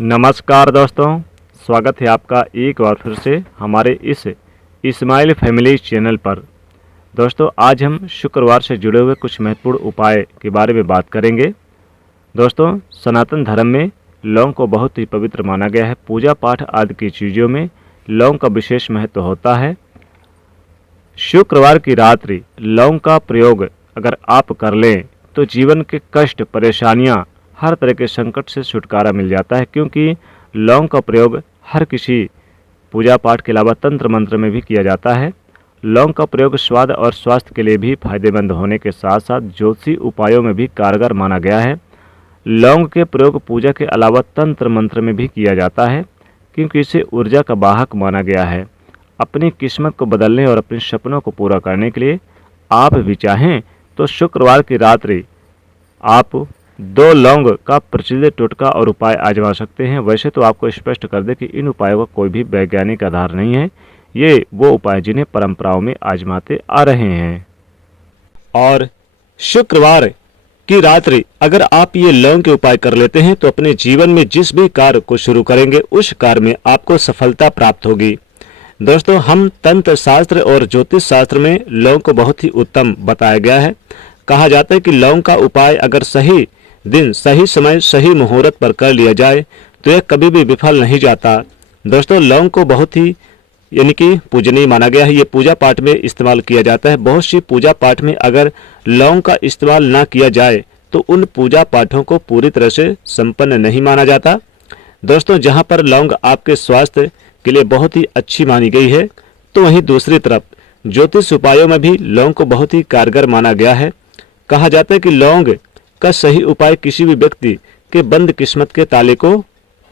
नमस्कार दोस्तों, स्वागत है आपका एक बार फिर से हमारे इस इस्माइल फैमिली चैनल पर। दोस्तों, आज हम शुक्रवार से जुड़े हुए कुछ महत्वपूर्ण उपाय के बारे में बात करेंगे। दोस्तों, सनातन धर्म में लौंग को बहुत ही पवित्र माना गया है। पूजा पाठ आदि की चीज़ों में लौंग का विशेष महत्व होता है। शुक्रवार की रात्रि लौंग का प्रयोग अगर आप कर लें तो जीवन के कष्ट, परेशानियां, हर तरह के संकट से छुटकारा मिल जाता है, क्योंकि लौंग का प्रयोग हर किसी पूजा पाठ के अलावा तंत्र मंत्र में भी किया जाता है। लौंग का प्रयोग स्वाद और स्वास्थ्य के लिए भी फायदेमंद होने के साथ साथ ज्योतिषी उपायों में भी कारगर माना गया है। लौंग के प्रयोग पूजा के अलावा तंत्र मंत्र में भी किया जाता है, क्योंकि इसे ऊर्जा का वाहक माना गया है। अपनी किस्मत को बदलने और अपने सपनों को पूरा करने के लिए आप भी चाहें तो शुक्रवार की रात्रि आप 2 लौंग का प्रचलित टोटका और उपाय आजमा सकते हैं। वैसे तो आपको स्पष्ट कर दें कि इन उपायों का कोई भी वैज्ञानिक आधार नहीं है। ये वो उपाय जिन्हें परंपराओं में आजमाते आ रहे हैं। और शुक्रवार की रात्रि अगर आप ये लौंग के उपाय कर लेते हैं तो अपने जीवन में जिस भी कार्य को शुरू करेंगे उस कार्य में आपको सफलता प्राप्त होगी। दोस्तों, हम तंत्र शास्त्र और ज्योतिष शास्त्र में लौंग को बहुत ही उत्तम बताया गया है। कहा जाता है कि लौंग का उपाय अगर सही दिन, सही समय, सही मुहूर्त पर कर लिया जाए तो यह कभी भी विफल नहीं जाता। दोस्तों, लौंग को बहुत ही यानी कि पूजनीय माना गया है। ये पूजा पाठ में इस्तेमाल किया जाता है। बहुत सी पूजा पाठ में अगर लौंग का इस्तेमाल ना किया जाए तो उन पूजा पाठों को पूरी तरह से संपन्न नहीं माना जाता। दोस्तों, जहाँ पर लौंग आपके स्वास्थ्य के लिए बहुत ही अच्छी मानी गई है, तो वहीं दूसरी तरफ ज्योतिष उपायों में भी लौंग को बहुत ही कारगर माना गया है। कहा जाता है कि लौंग का सही उपाय किसी भी व्यक्ति के बंद किस्मत के ताले को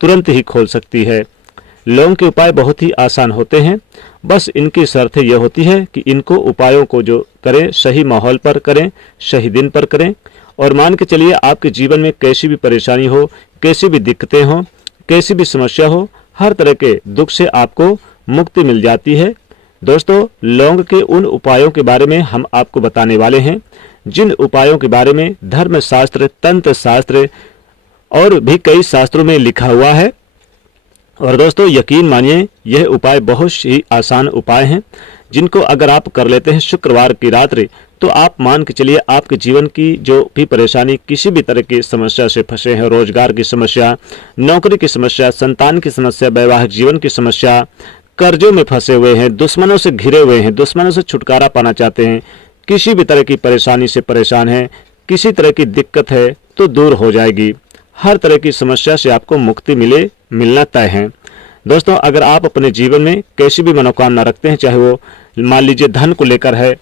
तुरंत ही खोल सकती है। लौंग के उपाय बहुत ही आसान होते हैं, बस इनकी शर्त यह होती है कि इनको उपायों को जो करें सही माहौल पर करें, सही दिन पर करें। और मान के चलिए आपके जीवन में कैसी भी परेशानी हो, कैसी भी दिक्कतें हो, कैसी भी समस्या हो, हर तरह के दुख से आपको मुक्ति मिल जाती है। दोस्तों, लौंग के उन उपायों के बारे में हम आपको बताने वाले हैं जिन उपायों के बारे में धर्म शास्त्र, तंत्र शास्त्र और भी कई शास्त्रों में लिखा हुआ है। और दोस्तों, यकीन मानिए यह उपाय बहुत ही आसान उपाय हैं, जिनको अगर आप कर लेते हैं शुक्रवार की रात्रि तो आप मान के चलिए आपके जीवन की जो भी परेशानी, किसी भी तरह की समस्या से फंसे हैं, रोजगार की समस्या, नौकरी की समस्या, संतान की समस्या, वैवाहिक जीवन की समस्या, कर्जों में फंसे हुए हैं, दुश्मनों से घिरे हुए हैं, दुश्मनों से छुटकारा पाना चाहते हैं, किसी भी तरह की परेशानी से परेशान है, किसी तरह की दिक्कत है तो दूर हो जाएगी। हर तरह की समस्या से आपको मुक्ति मिलना तय है। दोस्तों, अगर आप अपने जीवन में कैसी भी मनोकामना रखते हैं, चाहे वो मान लीजिए धन को लेकर है,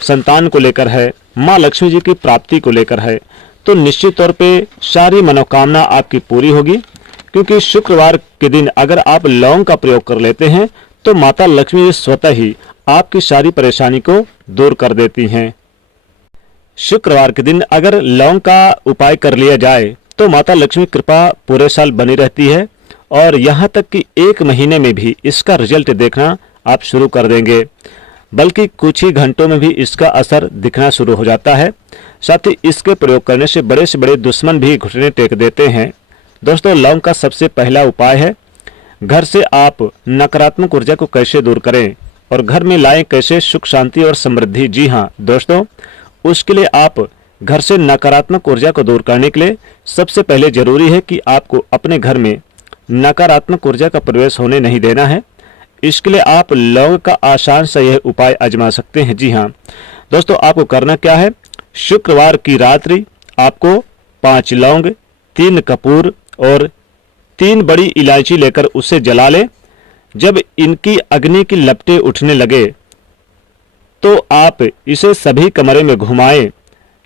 संतान को लेकर है, माँ लक्ष्मी जी की प्राप्ति को लेकर है, तो निश्चित तौर पे सारी मनोकामना आपकी पूरी होगी। क्योंकि शुक्रवार के दिन अगर आप लौंग का प्रयोग कर लेते हैं तो माता लक्ष्मी जी स्वतः ही आपकी सारी परेशानी को दूर कर देती हैं। शुक्रवार के दिन अगर लौंग का उपाय कर लिया जाए तो माता लक्ष्मी कृपा पूरे साल बनी रहती है, और यहाँ तक कि 1 महीने में भी इसका रिजल्ट देखना आप शुरू कर देंगे, बल्कि कुछ ही घंटों में भी इसका असर दिखना शुरू हो जाता है। साथ ही इसके प्रयोग करने से बड़े दुश्मन भी घुटने टेक देते हैं। दोस्तों, लौंग का सबसे पहला उपाय है घर से आप नकारात्मक ऊर्जा को कैसे दूर करें और घर में लाएं कैसे सुख, शांति और समृद्धि। जी हाँ दोस्तों, उसके लिए आप घर से नकारात्मक ऊर्जा को दूर करने के लिए सबसे पहले जरूरी है कि आपको अपने घर में नकारात्मक ऊर्जा का प्रवेश होने नहीं देना है। इसके लिए आप लौंग का आसान सा यह उपाय आजमा सकते हैं। जी हाँ दोस्तों, आपको करना क्या है, शुक्रवार की रात्रि आपको 5 लौंग, 3 कपूर और 3 बड़ी इलायची लेकर उसे जला लें। जब इनकी अग्नि की लपटें उठने लगे तो आप इसे सभी कमरे में घुमाएं,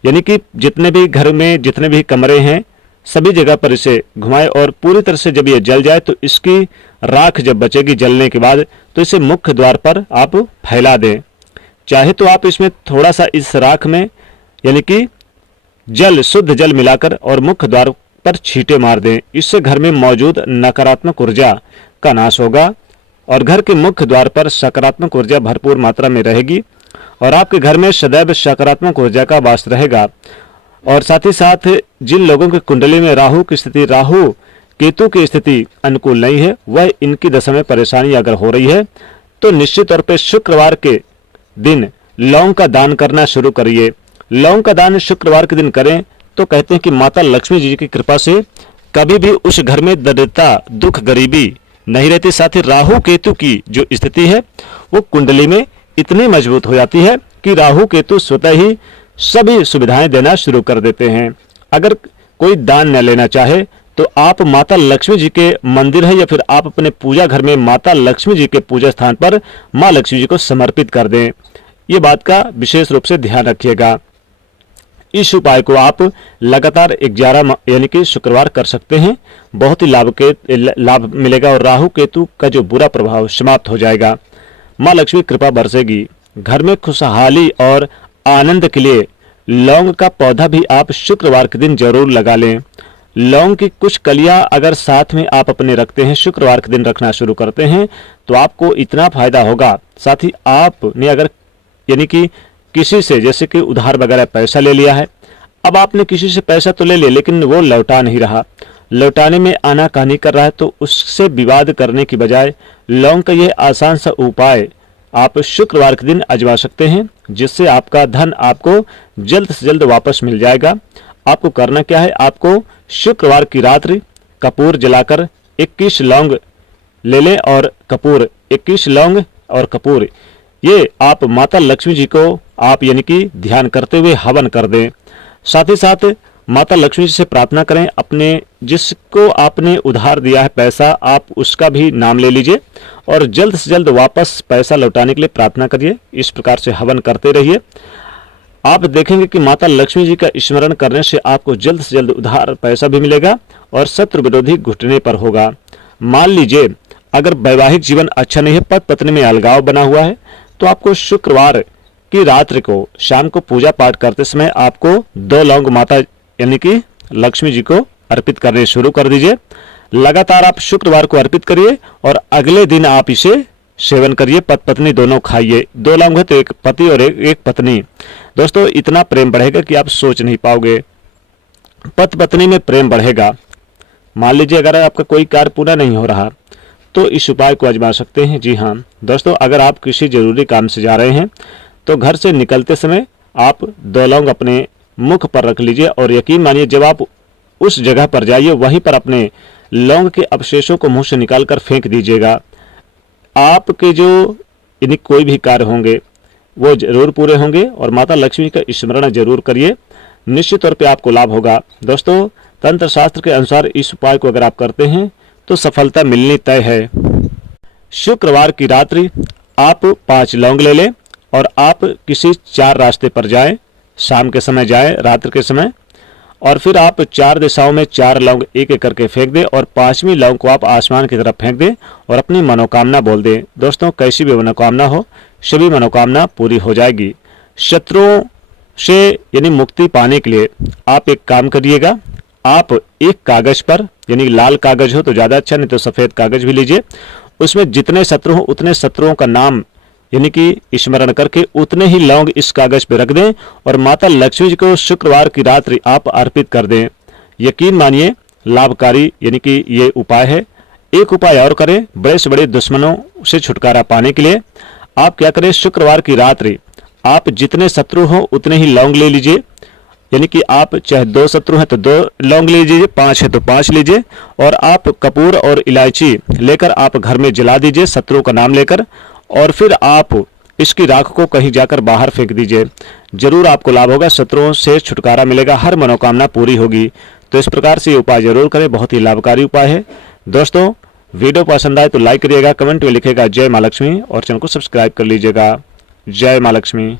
यानी कि जितने भी घर में जितने भी कमरे हैं सभी जगह पर इसे घुमाएं, और पूरी तरह से जब ये जल जाए तो इसकी राख जब बचेगी जलने के बाद तो इसे मुख्य द्वार पर आप फैला दें। चाहे तो आप इसमें थोड़ा सा इस राख में यानी कि जल, शुद्ध जल मिलाकर और मुख्य द्वार पर छींटे मार दें। इससे घर में मौजूद नकारात्मक ऊर्जा का नाश होगा और घर के मुख्य द्वार पर सकारात्मक ऊर्जा भरपूर मात्रा में रहेगी और आपके घर में सदैव सकारात्मक ऊर्जा का वास रहेगा। और साथ ही साथ जिन लोगों की कुंडली में राहु की स्थिति, राहु केतु की स्थिति अनुकूल नहीं है, वह इनकी दशा में परेशानी अगर हो रही है तो निश्चित तौर पे शुक्रवार के दिन लौंग का दान करना शुरू करिए। लौंग का दान शुक्रवार के दिन करें तो कहते हैं कि माता लक्ष्मी जी की कृपा से कभी भी उस घर में दरिद्रता, दुख, गरीबी नहीं रहती। साथ ही राहु केतु की जो स्थिति है वो कुंडली में इतनी मजबूत हो जाती है कि राहु केतु स्वतः ही सभी सुविधाएं देना शुरू कर देते हैं। अगर कोई दान न लेना चाहे तो आप माता लक्ष्मी जी के मंदिर है या फिर आप अपने पूजा घर में माता लक्ष्मी जी के पूजा स्थान पर मां लक्ष्मी जी को समर्पित कर दें। ये बात का विशेष रूप से ध्यान रखिएगा। इस उपाय को आप लगातार 11 यानी कि शुक्रवार कर सकते हैं। बहुत ही लाभ मिलेगा और राहु केतु का जो बुरा प्रभाव समाप्त हो जाएगा। मां लक्ष्मी कृपा बरसेगी। घर में खुशहाली और आनंद के लिए लौंग का पौधा भी आप शुक्रवार के दिन जरूर लगा लें। लौंग की कुछ कलियां अगर साथ में आप अपने रखते हैं, शुक्रवार के दिन रखना शुरू करते हैं तो आपको इतना फायदा होगा। साथ ही आपने अगर यानी कि किसी से जैसे कि उधार वगैरह पैसा ले लिया है, अब आपने किसी से पैसा तो ले लिया लेकिन वो लौटा नहीं रहा, लौटाने में आनाकानी कर रहा है, तो उससे विवाद करने की बजाय लौंग का यह आसान सा उपाय आप शुक्रवार के दिन आजमा सकते हैं, जिससे आपका धन आपको जल्द से जल्द वापस मिल जाएगा। आपको करना क्या है, आपको शुक्रवार की रात्रि कपूर जलाकर 21 लौंग ले लें और कपूर 21 लौंग और कपूर ये आप माता लक्ष्मी जी को आप यानी कि ध्यान करते हुए हवन कर दें। साथ ही साथ माता लक्ष्मी जी से प्रार्थना करें, अपने जिसको आपने उधार दिया है पैसा आप उसका भी नाम ले लीजिए और जल्द से जल्द वापस पैसा लौटाने के लिए प्रार्थना करिए। इस प्रकार से हवन करते रहिए। आप देखेंगे कि माता लक्ष्मी जी का स्मरण करने से आपको जल्द से जल्द उधार पैसा भी मिलेगा और शत्रु विरोधी घुटने पर होगा। मान लीजिए अगर वैवाहिक जीवन अच्छा नहीं है, पति पत्नी में अलगाव बना हुआ है, तो आपको शुक्रवार की रात्रि को शाम को पूजा पाठ करते समय आपको 2 लौंग माता यानी कि लक्ष्मी जी को अर्पित करने शुरू कर दीजिए। लगातार आप शुक्रवार को अर्पित करिए और अगले दिन आप इसे सेवन करिए। पति पत्नी दोनों खाइए। 2 लौंग है तो एक पति और एक पत्नी। दोस्तों इतना प्रेम बढ़ेगा कि आप सोच नहीं पाओगे। पति पत्नी में प्रेम बढ़ेगा। मान लीजिए अगर आपका कोई कार्य पूरा नहीं हो रहा तो इस उपाय को आजमा सकते हैं। जी हाँ दोस्तों, अगर आप किसी जरूरी काम से जा रहे हैं तो घर से निकलते समय आप 2 लौंग अपने मुख पर रख लीजिए और यकीन मानिए जब आप उस जगह पर जाइए वहीं पर अपने लौंग के अवशेषों को मुंह से निकाल कर फेंक दीजिएगा। आपके जो यानी कोई भी कार्य होंगे वो जरूर पूरे होंगे और माता लक्ष्मी का स्मरण जरूर करिए। निश्चित तौर पे आपको लाभ होगा। दोस्तों तंत्र शास्त्र के अनुसार इस उपाय को अगर आप करते हैं तो सफलता मिलनी तय है। शुक्रवार की रात्रि आप 5 लौंग ले लें और आप किसी 4 रास्ते पर जाएं, शाम के समय जाएं, रात्रि के समय, और फिर आप 4 दिशाओं में 4 लौंग एक एक करके फेंक दें और 5वीं लौंग को आप आसमान की तरफ फेंक दें और अपनी मनोकामना बोल दें। दोस्तों कैसी भी मनोकामना हो सभी मनोकामना पूरी हो जाएगी। शत्रुओं से यानी मुक्ति पाने के लिए आप एक काम करिएगा, आप एक कागज पर यानी लाल कागज हो तो ज्यादा अच्छा, नहीं तो सफेद कागज भी लीजिए, उसमें जितने शत्रु हो उतने शत्रुओं का नाम यानी कि स्मरण करके उतने ही लौंग इस कागज पे रख दें और माता लक्ष्मी जी को शुक्रवार की रात्रि आप अर्पित कर दें। यकीन मानिए लाभकारी यानी कि ये उपाय है। एक उपाय और करें, बड़े से बड़े दुश्मनों से छुटकारा पाने के लिए आप क्या करें, शुक्रवार की रात्रि आप जितने शत्रु हो उतने ही लौंग ले लीजिए। यानी कि आप चाहे 2 शत्रु हैं तो 2 लौंग ले लीजिए, 5 है तो 5 लीजिए और आप कपूर और इलायची लेकर आप घर में जला दीजिए शत्रुओं का नाम लेकर, और फिर आप इसकी राख को कहीं जाकर बाहर फेंक दीजिए। जरूर आपको लाभ होगा, शत्रुओं से छुटकारा मिलेगा, हर मनोकामना पूरी होगी। तो इस प्रकार से ये उपाय जरूर करें, बहुत ही लाभकारी उपाय है। दोस्तों वीडियो पसंद आए तो लाइक करिएगा, कमेंट में लिखेगा जय मां लक्ष्मी और चैनल को सब्सक्राइब कर लीजिएगा। जय मां लक्ष्मी।